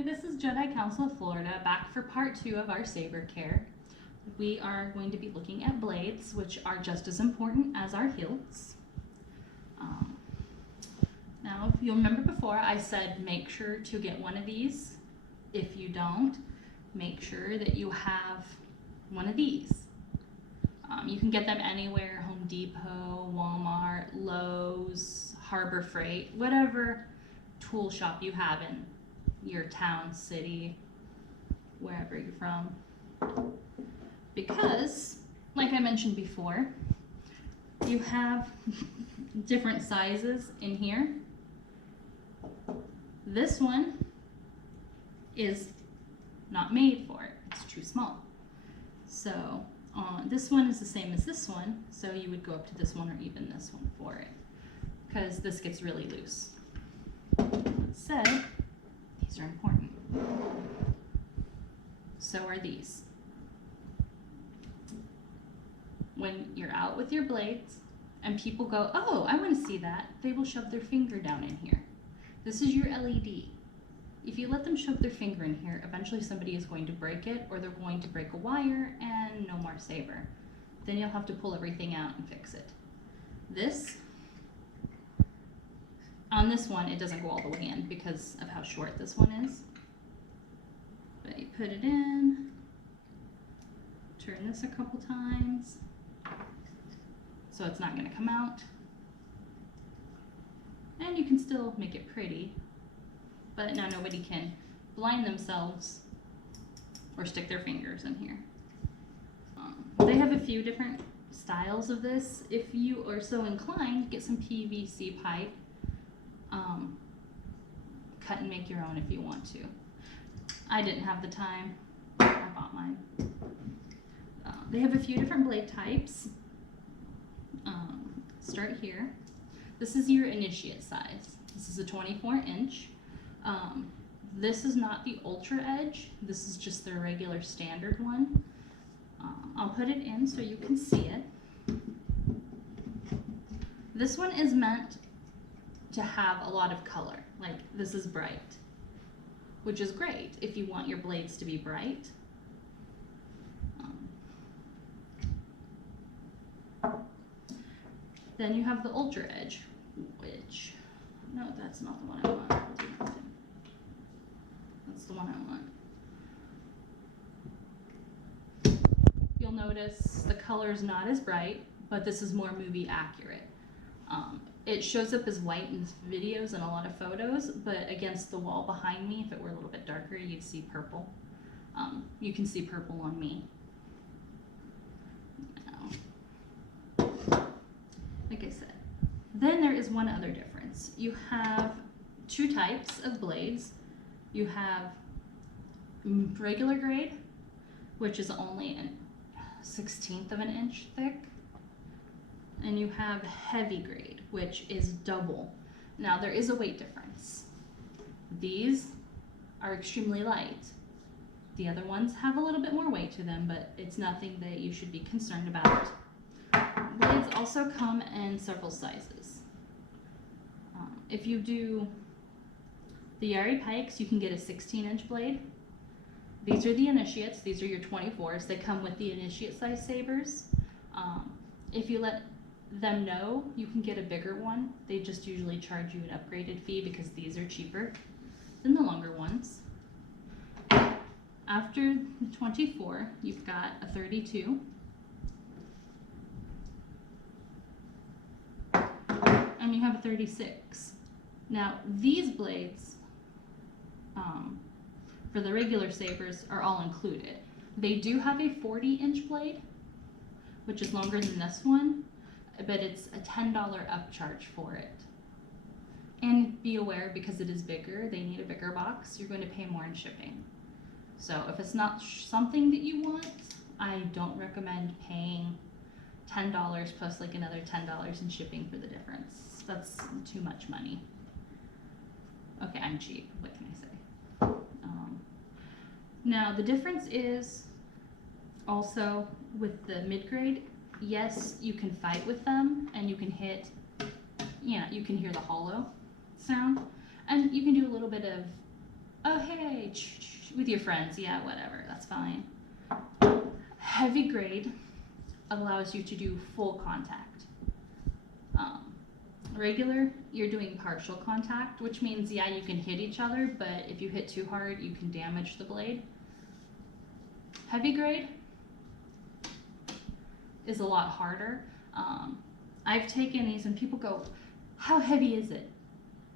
Hi, this is Jedi Council of Florida, back for part 2 of our Saber care. We are going to be looking at blades, which are just as important as our hilts. Now, if you'll remember before, I said make sure to get one of these. If you don't, make sure that you have one of these. You can get them anywhere, Home Depot, Walmart, Lowe's, Harbor Freight, whatever tool shop you have in your town, city, wherever you're from. Because, like I mentioned before, you have different sizes in here. This one is not made for it, it's too small. So this one is the same as this one, so you would go up to this one or even this one for it, because this gets really loose. That said, these are important. So are these. When you're out with your blades and people go, oh, I want to see that, they will shove their finger down in here. This is your LED. If you let them shove their finger in here, eventually somebody is going to break it, or they're going to break a wire and no more Saber. Then you'll have to pull everything out and fix it. On this one, it doesn't go all the way in because of how short this one is. But you put it in, turn this a couple times, so it's not going to come out. And you can still make it pretty, but now nobody can blind themselves or stick their fingers in here. They have a few different styles of this. If you are so inclined, get some PVC pipe. Cut and make your own if you want to. I didn't have the time. I bought mine. They have a few different blade types. Start here. This is your initiate size. This is a 24-inch. This is not the Ultra Edge. This is just their regular standard one. I'll put it in so you can see it. This one is meant to have a lot of color. Like, this is bright, which is great if you want your blades to be bright. Then you have the Ultra Edge, which, no, that's not the one I want. That's the one I want. You'll notice the color's not as bright, but this is more movie accurate. It shows up as white in videos and a lot of photos, but against the wall behind me, if it were a little bit darker, you'd see purple. You can see purple on me. Like I said. Then there is one other difference. You have two types of blades. You have regular grade, which is only a 1/16 of an inch thick. And you have heavy grade, which is double. Now there is a weight difference. These are extremely light. The other ones have a little bit more weight to them, but it's nothing that you should be concerned about. Blades also come in several sizes. If you do the Yari Pikes, you can get a 16-inch blade. These are the initiates. These are your 24s. They come with the initiate size sabers. If you let them know, you can get a bigger one. They just usually charge you an upgraded fee because these are cheaper than the longer ones. After the 24, you've got a 32. And you have a 36. Now, these blades, for the regular Sabers, are all included. They do have a 40-inch blade, which is longer than this one, but it's a $10 upcharge for it. And be aware, because it is bigger, they need a bigger box, you're going to pay more in shipping. So if it's not something that you want, I don't recommend paying $10 plus like another $10 in shipping for the difference. That's too much money. Okay, I'm cheap, what can I say? Now the difference is also with the mid-grade, yes, you can fight with them and you can hit, you can hear the hollow sound, and you can do a little bit of oh hey, with your friends, yeah, whatever, that's fine. Heavy grade allows you to do full contact. Regular, you're doing partial contact, which means, yeah, you can hit each other, but if you hit too hard, you can damage the blade. Heavy grade is a lot harder. I've taken these and people go, how heavy is it?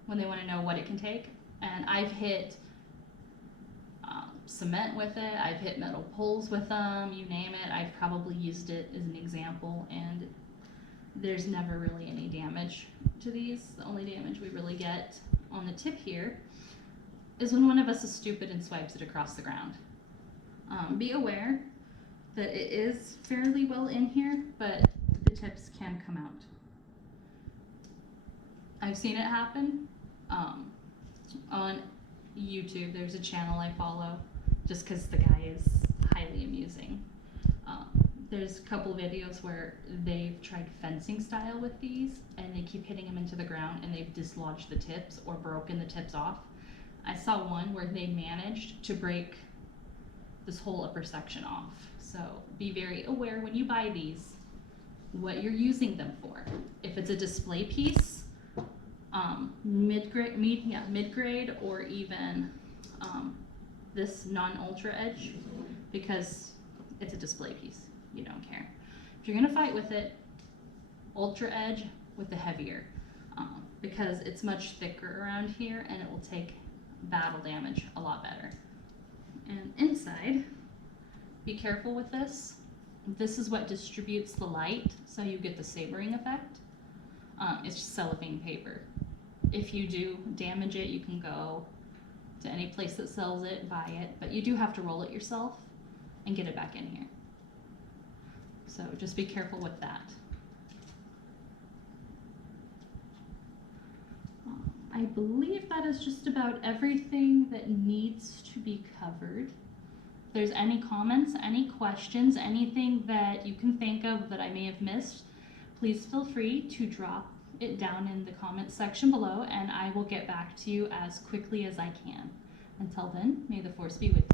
When they want to know what it can take. And I've hit cement with it, I've hit metal poles with them, you name it. I've probably used it as an example, and there's never really any damage to these. The only damage we really get on the tip here is when one of us is stupid and swipes it across the ground. Be aware that it is fairly well in here, but the tips can come out. I've seen it happen. On YouTube, there's a channel I follow just because the guy is highly amusing. There's a couple videos where they've tried fencing style with these and they keep hitting them into the ground and they've dislodged the tips or broken the tips off. I saw one where they managed to break this whole upper section off. So be very aware when you buy these what you're using them for. If it's a display piece, mid-grade or even this non-ultra edge, because it's a display piece. You don't care. If you're gonna fight with it, ultra edge with the heavier, because it's much thicker around here and it will take battle damage a lot better. And inside, be careful with this. This is what distributes the light, so you get the sabering effect. It's just cellophane paper. If you do damage it, you can go to any place that sells it, buy it, but you do have to roll it yourself and get it back in here. So just be careful with that. I believe that is just about everything that needs to be covered. If there's any comments, any questions, anything that you can think of that I may have missed, please feel free to drop it down in the comments section below and I will get back to you as quickly as I can. Until then, may the force be with you.